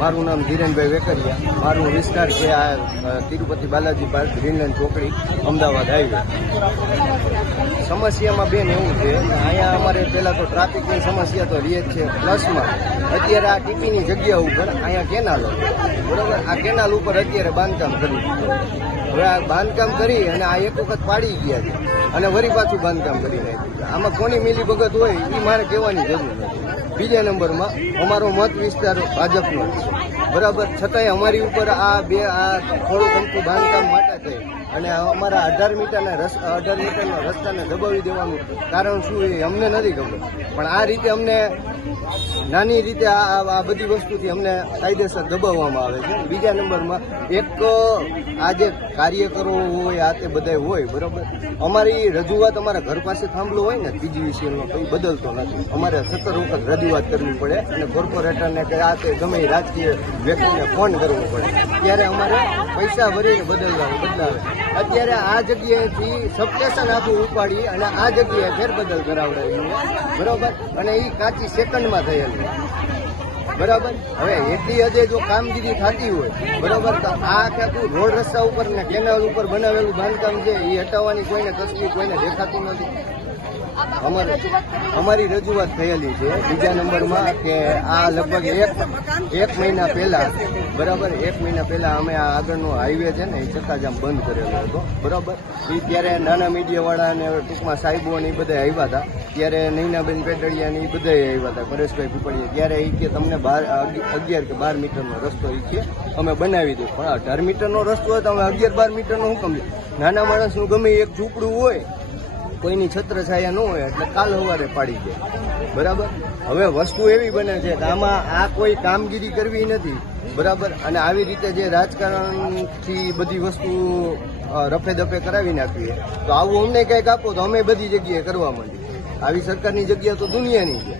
મારું નામ ધીરેનભાઈ વેકરિયા. મારું વિસ્તાર છે આ તિરુપતિ બાલાજી પાર્ક, ગ્રીનલેન્ડ ચોકડી, અમદાવાદ હાઈવે. સમસ્યામાં બેન એવું છે, અહીંયા અમારે પહેલાં તો ટ્રાફિકની સમસ્યા તો રહે જ છે, પ્લસમાં અત્યારે આ ટીપીની જગ્યા ઉપર અહીંયા કેનાલ બરોબર, આ કેનાલ ઉપર અત્યારે બાંધકામ કર્યું. હવે આ બાંધકામ કરી અને આ એક વખત પાડી ગયા છે અને વળી પાછું બાંધકામ કરી નાખ્યું છે. આમાં કોની મિલીભગત હોય એ મારે કહેવાની જરૂર નથી. બીજા નંબરમાં અમારો મત વિસ્તાર ભાજપનો છે બરાબર, છતાંય અમારી ઉપર આ થોડું અમથું બાંધકામ માટે થઈ અને અમારા 18 મીટરના રસ્તાને દબાવી દેવાનું કારણ શું એ અમને નથી ખબર, પણ આ રીતે અમને નાની રીતે આ બધી વસ્તુથી અમને કાયદેસર દબાવવામાં આવે છે. બીજા નંબરમાં એક આ જે કાર્યકરો હોય આ તે બધા હોય બરાબર, અમારી રજૂઆત અમારા ઘર પાસે થાંભલો હોય ને પીજીવીસીએલનો તો એ બદલતો નથી. અમારે 17 વખત રજૂઆત કરવી પડે અને કોર્પોરેટરને કે આ તે ગમે રાજકીય વ્યક્તિને ફોન કરવો પડે, ત્યારે અમારે પૈસા ભરીને બદલાવે. અત્યારે આ જગ્યાએથી સબસ્ટેશન આખું ઉપાડી અને આ જગ્યાએ ફેરબદલ કરાવડાવ્યું બરાબર, અને એ કાચી સેકન્ડમાં થયેલું બરાબર. હવે એટલી હદે જો કામગીરી થતી હોય બરાબર, તો આ આખું રોડ રસ્તા ઉપર ને કેનાલ ઉપર બનાવેલું બાંધકામ છે એ હટાવવાની કોઈને તસવીર કોઈને દેખાતી નથી. અમારી રજૂઆત થયેલી છે. બીજા નંબરમાં કે આ લગભગ એક મહિના પહેલા બરાબર, 1 મહિના પહેલા અમે આ આગળનો હાઈવે છે ને એ ચક્કાજામ બંધ કરેલો હતો બરાબર. એ ત્યારે નાના મીડિયાવાળા અને ટૂંકમાં સાહેબો ને એ બધા આવ્યા હતા, ત્યારે નૈનાબેન પેટડિયા ને એ બધા આવ્યા હતા, પરેશભાઈ પીપળિયા. ત્યારે એ કે તમને 11 કે 12 મીટરનો રસ્તો એ કે અમે બનાવી દઉં, પણ 18 મીટરનો રસ્તો હોય તો અમે 11-12 મીટરનો શું કમ? નાના માણસનું ગમે એક ઝૂંપડું હોય, કોઈની છત્રછાયા ન હોય એટલે કાલ સવારે પાડી દે બરાબર. હવે વસ્તુ એવી બને છે કે આમાં આ કોઈ કામગીરી કરવી નથી બરાબર, અને આવી રીતે જે રાજકારણથી બધી વસ્તુ રફે દફે કરાવી નાખીએ તો આવું અમને કંઈક આપો તો અમે બધી જગ્યાએ કરવા માંડીએ. આવી સરકારની જગ્યા તો દુનિયાની છે.